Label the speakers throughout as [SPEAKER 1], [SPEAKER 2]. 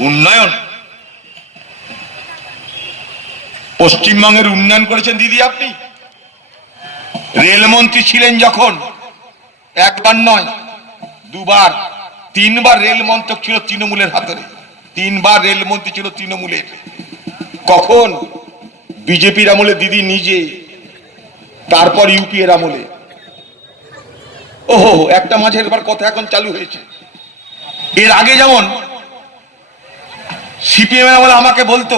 [SPEAKER 1] উন্নয়ন। পশ্চিমবঙ্গের উন্নয়ন করেছেন দিদি আপনি। রেলমন্ত্রী ছিলেন যখন, একবার নয়, দুবার, তিনবার রেল মন্ত্রক ছিল তৃণমূলের হাতে তিনবার রেলমন্ত্রী ছিল তৃণমূলের। কখন? বিজেপির আমলে দিদি নিজে, তারপর ইউপি এর আমলে। ওহো, একটা মাঝের বার কথা এখন চালু হয়েছে। এর আগে যেমন সিপিএম আমাকে বলতো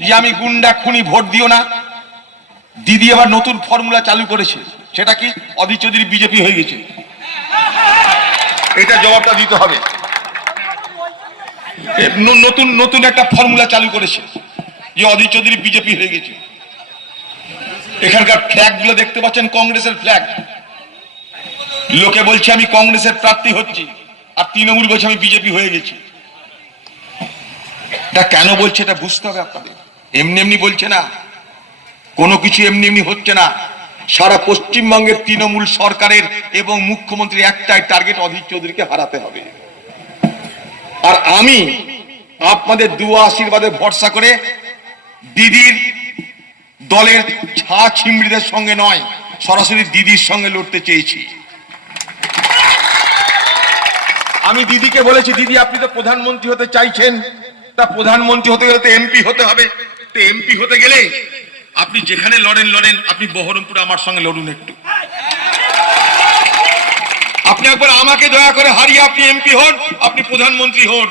[SPEAKER 1] যে, আমি গুন্ডা খুনি, ভোট দিও না। দিদি আবার নতুন ফর্মুলা চালু করেছে। সেটা কি? অধীর চৌধুরী বিজেপি হয়ে গেছে। এটা জবাবটা দিতে হবে। নতুন নতুন একটা ফর্মুলা চালু করেছে যে, অধীর চৌধুরী বিজেপি হয়ে গেছে। এখানকার ফ্ল্যাগগুলো দেখতে পাচ্ছেন, কংগ্রেসের ফ্ল্যাগ। লোকে বলছে, আমি কংগ্রেসের প্রার্থী হচ্ছি। আর তৃণমূল বলছে, আমি বিজেপি হয়ে গেছি। এটা কেন বলছে এটা বুঝতে হবে আপনাদের। এমনি এমনি বলছে না। কোনো কিছু এমনি এমনি হচ্ছে না। সারা পশ্চিমবঙ্গের তৃণমূল সরকারের এবং মুখ্যমন্ত্রী একটাই টার্গেট অধীর চৌধুরীকে হারাতে হবে। আর আমি আপনাদের দুয়া আশীর্বাদে ভরসা করে দিদির দলের ছা ছিমড়িদের সঙ্গে নয়, সরাসরি দিদির সঙ্গে লড়তে চেয়েছি। আমি দিদিকে বলেছি, দিদি আপনি তো প্রধানমন্ত্রী হতে চাইছেন। তা প্রধানমন্ত্রী হতে গেলে তো এমপি হতে হবে। তো এমপি হতে গেলে আপনি যেখানে লড়েন লড়েন, আপনি বহরমপুরে আমার সঙ্গে লড়ুন একটু। আপনি একবার আমাকে দয়া করে হারিয়ে আপনি এমপি হন, আপনি প্রধানমন্ত্রী হন।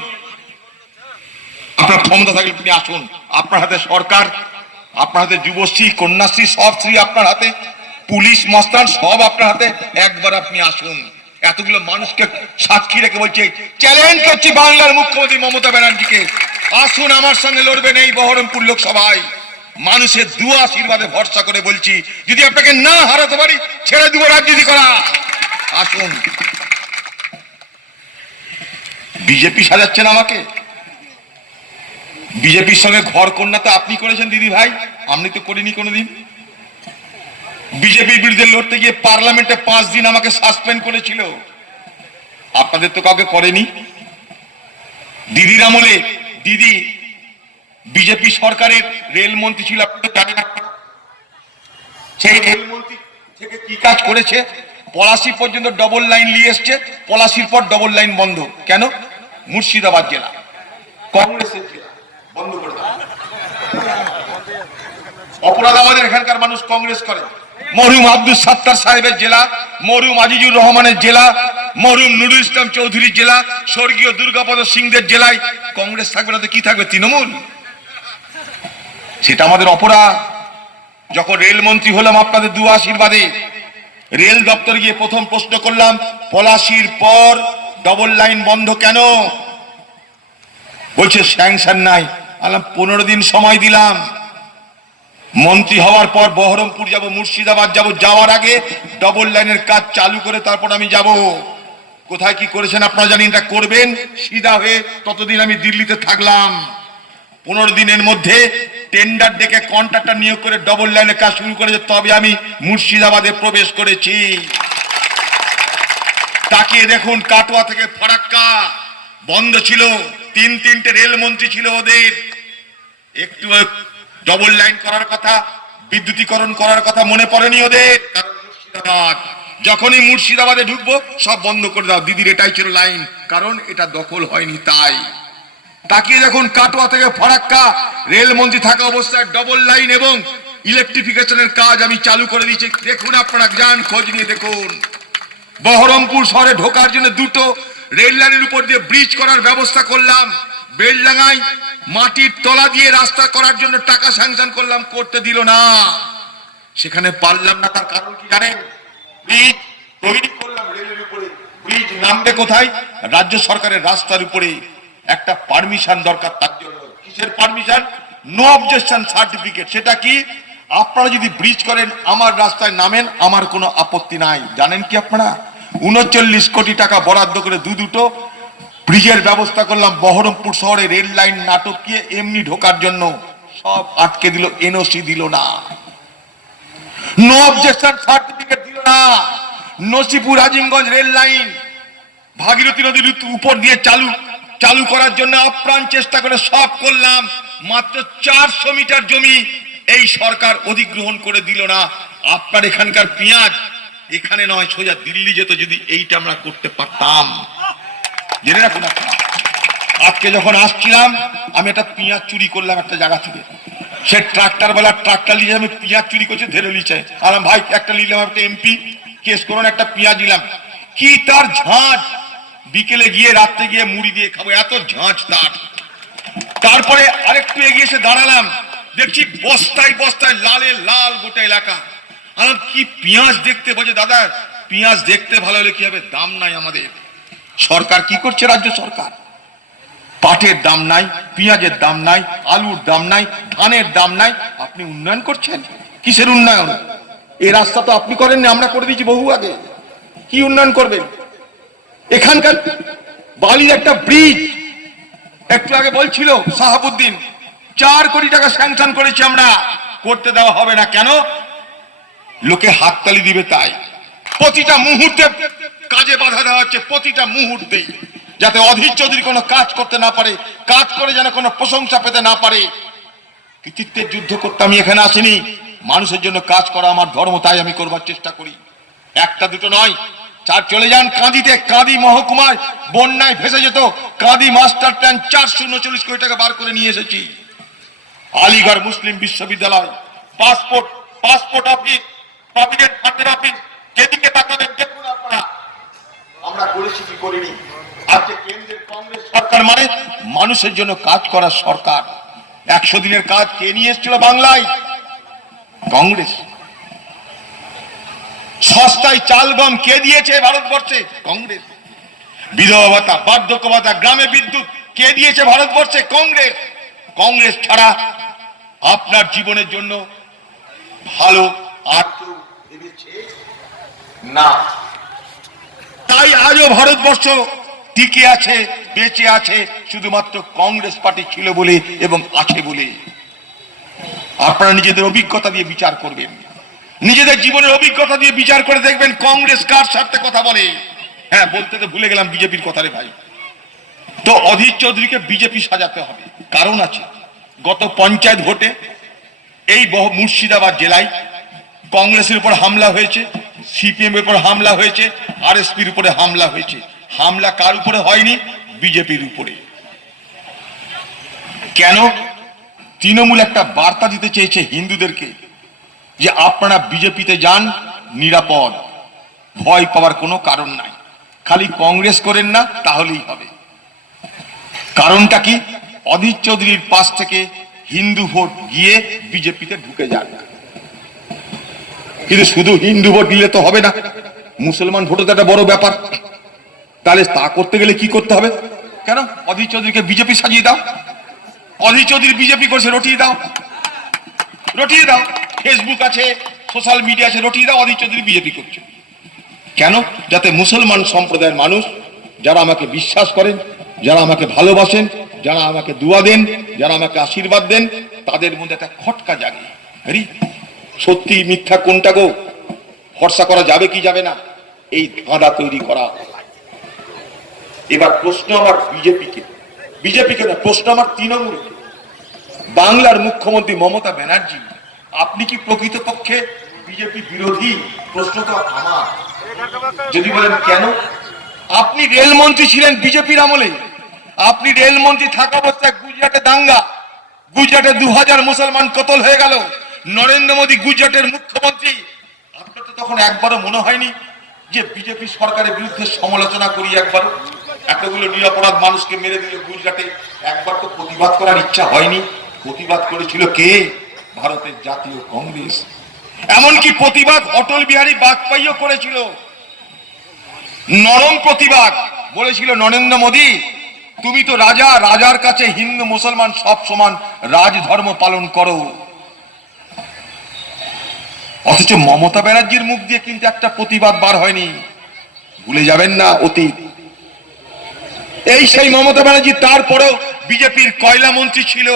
[SPEAKER 1] আপনার ক্ষমতা থাকলে আপনি আসুন। আপনার হাতে সরকার, আপনার হাতে যুবশ্রী, কন্যাশ্রী, সব শ্রী আপনার হাতে। পুলিশ, মস্তান, সব আপনার হাতে। একবার আপনি আসুন। এতগুলো মানুষকে সাক্ষী রেখে বলছে চ্যালেঞ্জ করছি বাংলার মুখ্যমন্ত্রী মমতা ব্যানার্জিকে। আসুন আমার সঙ্গে লড়বেন এই বহরমপুর লোকসভায়। মানুষের দু আশীর্বাদে ভরসা করে বলছি, যদি আপনাকে না হারাতে পারি, ছেড়ে দিব রাজনীতি করা। আসুন। বিজেপি সাজাচ্ছেন আমাকে। বিজেপির সঙ্গে ঘর কন্যা তো আপনি করেছেন, দিদি ভাই। আমি তো করিনি কোনোদিন। বিজেপির বিরুদ্ধে লড়তে গিয়ে পার্লামেন্টে পাঁচ দিন আমাকে সাসপেন্ড করেছিল। আপনাদের তো কাউকে করেনি। দিদির আমলে দিদি, বিজেপি সরকারের রেলমন্ত্রী ছিল সেই রেলমন্ত্রী থেকে কি কাজ করেছে? পলাশি পর্যন্ত ডবল লাইন নিয়ে এসছে, পলাশির পর ডবল লাইন বন্ধ। কেন? মুর্শিদাবাদ জেলা। কংগ্রেসের জেলা। বন্ধ করে অপরাধ আমাদের এখানকার মানুষ কংগ্রেস করে। মরহুম আব্দুল সাত্তার সাহেবের জেলা, মরহুম আজিজুর রহমানের জেলা মরহুম নুরুল ইসলাম চৌধুরীর জেলা, স্বর্গীয় দুর্গাপদ সিংদের জেলায় কংগ্রেস থাকবে না তো কি থাকবে, তৃণমূল? সেটা আমাদের অপরাধ। যখন রেলমন্ত্রী হলাম আপনাদের দু আশীর্বাদে, রেল দপ্তরে গিয়ে প্রথম প্রশ্ন করলাম, পলাশির পর ডবল লাইন বন্ধ কেন? বলছে স্যাংশন নাই। আলাম, পনেরো দিন সময় দিলাম। মন্ত্রী হওয়ার পর বহরমপুর যাব, মুর্শিদাবাদ যাব, যাওয়ার আগে ডবল লাইনের কাজ চালু করে তারপর আমি যাব। কোথায় কি করেছেন আপনারা জানেন? এটা করবেন, সিধা হয়ে ততদিন আমি দিল্লিতে থাকলাম। পনেরো দিনের মধ্যে টেন্ডার ডেকে কন্ট্রাক্টর নিয়োগ করে ডবল লাইনের কাজ শুরু করেছে, তবে আমি মুর্শিদাবাদে প্রবেশ করেছি। তাকিয়ে দেখুন, কাটোয়া থেকে ফারাক্কা বন্ধ ছিল, তিন তিনটে রেলমন্ত্রী ছিল ওদের। একটু ডবল লাইন করার কথা, বিদ্যুতীকরণ করার কথা মনে পড়েনি ওদের। কারণ মুর্শিদাবাদ। যখনই মুর্শিদাবাদে ঢুকবো, সব বন্ধ করে দাও। দিদির এটাই ছিল লাইন, কারণ এটা দখল হয়নি তাই। তাকিয়ে দেখুন কাটোয়া থেকে ফরাক্কা, রেলমন্ত্রী থাকা অবস্থায় ডবল লাইন এবং ইলেকট্রিফিকেশনের কাজ আমি চালু করে দিয়েছি। দেখুন আপনারা, যান, খোঁজ নিয়ে দেখুন। বহরমপুর শহরে ঢোকার জন্য দুটো রেল লাইনের উপর দিয়ে ব্রিজ করার ব্যবস্থা করলাম। বেলডাঙ্গায় মাটির তলা দিয়ে রাস্তা করার জন্য টাকা স্যাংশন করলাম, করতে দিল না। সেখানে পারলাম না, তার কারণ কি জানেন? ব্রিজ, তৈরি করলাম রেলের উপরে। ব্রিজ নামবে কোথায়? রাজ্য সরকারের রাস্তার উপরে। একটা পারমিশন দরকার তার জন্য। কিসের পারমিশন নো অবজেকশন সার্টিফিকেট সেটা কি? আপনারা যদি ব্রিজ করেন, আমার রাস্তায় নামেন, আমার কোনো আপত্তি নাই। জানেন কি আপনারা? উনচল্লিশ কোটি টাকা বরাদ্দ করে দু দুটো ব্রিজের ব্যবস্থা করলাম বহরমপুর শহরে রেল লাইন নাটকীয় এমনি ঢোকার জন্য। সব আটকে দিল এনওসি দিল না। নো অবজেকশন সার্টিফিকেট না নসিপুর আজিমগঞ্জ রেল লাইন, ভাগীরথী নদীর উপর দিয়ে চালু চালু করার জন্য আপ্রাণ চেষ্টা করে সব করলাম। মাত্র চারশো মিটার জমি এই সরকার অধিগ্রহণ করে দিল না। আপনার এখানকার পেঁয়াজ এখানে নয়, সোজা দিল্লি যেত যদি এইটা আমরা করতে পারতাম। জেনে রাখুন আজকে যখন আসছিলাম, আমি একটা পেঁয়াজ চুরি করলাম একটা জায়গা থেকে। সে ট্রাক্টর বেলা ট্রাক্টর নিয়ে আমি পেঁয়াজ চুরি করছে, ধরে নিচ্ছে আলাম ভাই, একটা নিলাম একটা এমপি, কেস করুন, একটা পেঁয়াজ নিলাম। কি তার ঝাঁঝ বিকেলে গিয়ে, রাত্রে গিয়ে মুড়ি দিয়ে খাব, এত ঝাঁঝ তার। তারপরে আরেকটু এগিয়ে এসে দাঁড়ালাম, দেখছি বস্তায় বস্তায়, লালে লাল গোটা এলাকা। আলাম কি পেঁয়াজ দেখতে বলছে দাদা? পেঁয়াজ দেখতে ভালো হলে কি হবে? দাম নাই আমাদের। সরকার কি করছে? রাজ্য সরকার? পাটের দাম নাই, পেঁয়াজের দাম নাই, আলুর দাম নাই, ধানের দাম নাই। আপনি উন্নয়ন করছেন? কিসের উন্নয়ন? এই রাস্তা তো আপনি করেননি, আমরা করে দিয়েছি বহু আগে। কি উন্নয়ন করবেন? এখানকার বালির একটা ব্রিজ। একটু আগে বলছিল সাহাবুদ্দিন চার কোটি টাকা স্যাংশন করেছি আমরা, করতে দেওয়া হবে না কেন? লোকে হাততালি দিবে তাই। প্রতিটা মুহূর্তে কাজে বাধা দেওয়া হচ্ছে, প্রতিটা মুহূর্তেই। যাতে অধীর চৌধুরী কোনো কাজ করতে না পারে, কাজ করে যেন কোনো প্রশংসা পেতে না পারে। কৃতিত্বের যুদ্ধ করতে আমি এখানে আসিনি? মানুষের জন্য কাজ করা আমার ধর্ম, তাই আমি করবার চেষ্টা করি। একটা দুটো নয়, চার, চলে যান কাঁদিতে। কাঁদি মহকুমায় বন্যায় ভেসে যেত। কাঁদি মাস্টার প্ল্যান চারশো উনচল্লিশ কোটি টাকা বার করে নিয়ে এসেছি। আলিগড় মুসলিম বিশ্ববিদ্যালয়, পাসপোর্ট পাসপোর্ট অফিস প্রভিডেন্ট ফান্ডের অফিস, যেদিকে তাকাবেন দেখুন আপনারা। আমরা করেছি কি করিনি? সরকার মানে মানুষের জন্য কাজ করার সরকার। একশো দিনের কাজ কে নিয়ে এসেছিল বাংলায়? কংগ্রেস। সস্তায় চাল গম কে দিয়েছে ভারতবর্ষে? কংগ্রেস। বিধবা ভাতা, বার্ধক্য ভাতা, গ্রামে বিদ্যুৎ কে দিয়েছে ভারতবর্ষে? কংগ্রেস। কংগ্রেস ছাড়া আপনার জীবনের জন্য ভালো না। তাই আজও ভারতবর্ষ টিকে আছে, বেঁচে আছে, শুধুমাত্র কংগ্রেস পার্টি ছিল বলে এবং আছে বলে। আপনারা নিজেদের অভিজ্ঞতা দিয়ে বিচার করবেন। নিজেদের জীবনের অভিজ্ঞতা দিয়ে বিচার করে দেখবেন কংগ্রেস কার স্বার্থে কথা বলে। হ্যাঁ বলতে তো ভুলে গেলাম বিজেপির কথা রে ভাই। তো অধীর চৌধুরীকে বিজেপি সাজাতে হবে। কারণ আছে, গত পঞ্চায়েত ভোটে এই মুর্শিদাবাদ জেলায় কংগ্রেসের উপর হামলা হয়েছে সিপিএম এর উপর হামলা হয়েছে, আরএসপির উপরে হামলা হয়েছে। হামলা কার উপরে হয়নি? বিজেপির উপরে। কেন? তৃণমূল একটা বার্তা দিতে চেয়েছে হিন্দুদেরকে যে আপনারা বিজেপিতে যান, নিরাপদ। ভয় পাওয়ার কোনো কারণ নাই। খালি কংগ্রেস করেন না, তাহলেই হবে। কারণটা কি? অধীর চৌধুরীর পাশ থেকে হিন্দু ভোট গিয়ে বিজেপিতে ঢুকে যাক। কিন্তু শুধু হিন্দু ভোট দিলে তো হবে না। মুসলমান ভোটও তো একটা বড় ব্যাপার। তাহলে তা করতে গেলে কি করতে হবে? কেন? অধীর চৌধুরীকে বিজেপি সাজিয়ে দাও। অধীর চৌধুরী বিজেপি করছে, রটিয়ে দাও। রটিয়ে দাও। ফেসবুক আছে সোশ্যাল মিডিয়া আছে, রটিয়ে দাও, অধীর চৌধুরী বিজেপি করছে। কেন? যাতে মুসলমান সম্প্রদায়ের মানুষ যারা আমাকে বিশ্বাস করেন, যারা আমাকে ভালোবাসেন, যারা আমাকে দুয়া দেন, যারা আমাকে আশীর্বাদ দেন, তাদের মধ্যে একটা খটকা জাগে। আরে সত্যি মিথ্যা কোনটা গো? ভরসা করা যাবে কি যাবে না? এই ধাঁধা তৈরি করা। এবার প্রশ্ন আমার বিজেপিকে। বিজেপিকে না প্রশ্ন আমার তৃণমূলকে। বাংলার মুখ্যমন্ত্রী মমতা ব্যানার্জি, আপনি কি প্রকৃতপক্ষে বিজেপি বিরোধী? প্রশ্ন তো আমার। যদি বলেন কেন? আপনি রেলমন্ত্রী ছিলেন বিজেপির আমলে। আপনি রেলমন্ত্রী থাকা অবস্থায় গুজরাটে দাঙ্গা। গুজরাটে দু হাজার মুসলমান কতল হয়ে গেল? নরেন্দ্র মোদী গুজরাটের মুখ্যমন্ত্রী। আপনার তো তখন একবারও মনে হয়নি যে বিজেপি সরকারের বিরুদ্ধে সমালোচনা করি একবারও। এতগুলো নিরাপরাধ মানুষকে মেরে দিল গুজরাটে একবার তো প্রতিবাদ করার ইচ্ছা হয়নি। প্রতিবাদ করেছিল কে? ভারতের জাতীয় কংগ্রেস। এমনকি প্রতিবাদ অটল বিহারী বাজপেয়ীও করেছিল। নরম প্রতিবাদ, বলেছিল নরেন্দ্র মোদী, তুমি তো রাজা, রাজার কাছে হিন্দু, মুসলমান সব সমান রাজধর্ম পালন করো। অথচ মমতা ব্যানার্জির মুখ দিয়ে কিন্তু একটা প্রতিবাদ বার হয়নি। ভুলে যাবেন না অতীত। এই সেই মমতা ব্যানার্জি, তারপরেও বিজেপির কয়লা মন্ত্রী ছিল।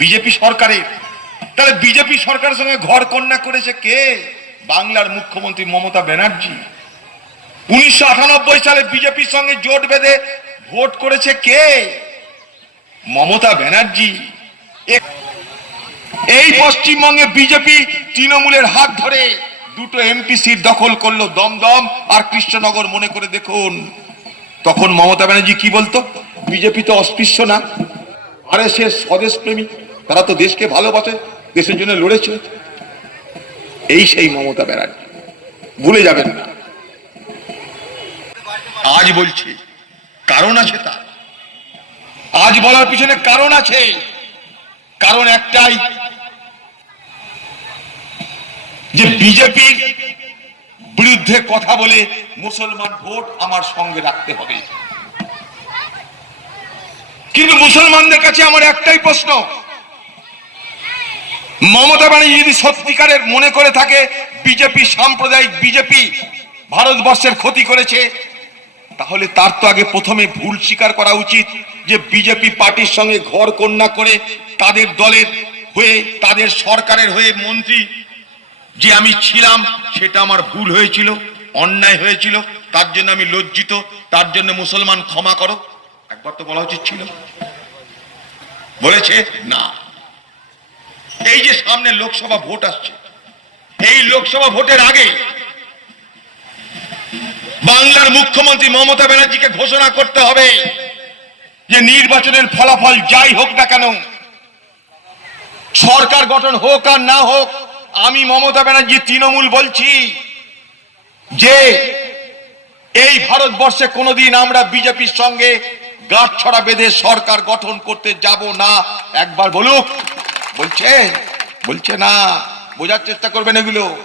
[SPEAKER 1] বিজেপি সরকারের। তাহলে বিজেপি সরকারের সঙ্গে ঘর কন্যা করেছে কে? বাংলার মুখ্যমন্ত্রী মমতা ব্যানার্জি। উনিশশো আটানব্বই সালে বিজেপির সঙ্গে জোট বেঁধে ভোট করেছে কে? মমতা ব্যানার্জি। এই পশ্চিমবঙ্গে বিজেপি তৃণমূলের হাত ধরে দুটো এমপি সিট দখল করল দমদম আর কৃষ্ণনগর, মনে করে দেখুন। তখন মমতা ব্যানার্জি কি বলতো? বিজেপি তো অস্পৃশ্য না। আরে সে স্বদেশ প্রেমী তারা তো দেশকে ভালোবাসে, দেশের জন্য লড়েছে। এই সেই মমতা ব্যানার্জি। ভুলে যাবেন না। আজ বলছি, কারণ আছে তার। আজ বলার পিছনে কারণ আছে। কারণ একটাই, যে বিজেপির বিরুদ্ধে কথা বলে মুসলমান ভোট আমার সঙ্গে রাখতে হবে। কিন্তু মুসলমানদের কাছে আমার একটাই প্রশ্ন। মমতা ব্যানার্জি যদি সত্যিকারের মনে করে থাকে, বিজেপি সাম্প্রদায়িক বিজেপি ভারতবর্ষের ক্ষতি করেছে, তাহলে তার তো আগে প্রথমে ভুল স্বীকার করা উচিত যে বিজেপি পার্টির সঙ্গে ঘর কন্যা করে তাদের দলের হয়ে, তাদের সরকারের হয়ে মন্ত্রী যে আমি ছিলাম, সেটা আমার ভুল হয়েছিল। অন্যায় হয়েছিল, তার জন্য আমি লজ্জিত, তার জন্য মুসলমান ক্ষমা করো। একবার তো বলা উচিত ছিল। বলেছে, না। এই যে সামনে লোকসভা ভোট আসছে, এই লোকসভা ভোটের আগে বাংলার মুখ্যমন্ত্রী মমতা ব্যানার্জিকে ঘোষণা করতে হবে যে নির্বাচনের ফলাফল যাই হোক না কেন, সরকার গঠন হোক আর না হোক, আমি মমতা ব্যানার্জি তৃণমূল বলছি। যে এই ভারতবর্ষে কোনোদিন আমরা বিজেপির সঙ্গে গাঁট ছড়া বেঁধে সরকার গঠন করতে যাব না। একবার বলুক। বলছে বলছে না। বোঝার চেষ্টা করবেন এগুলো।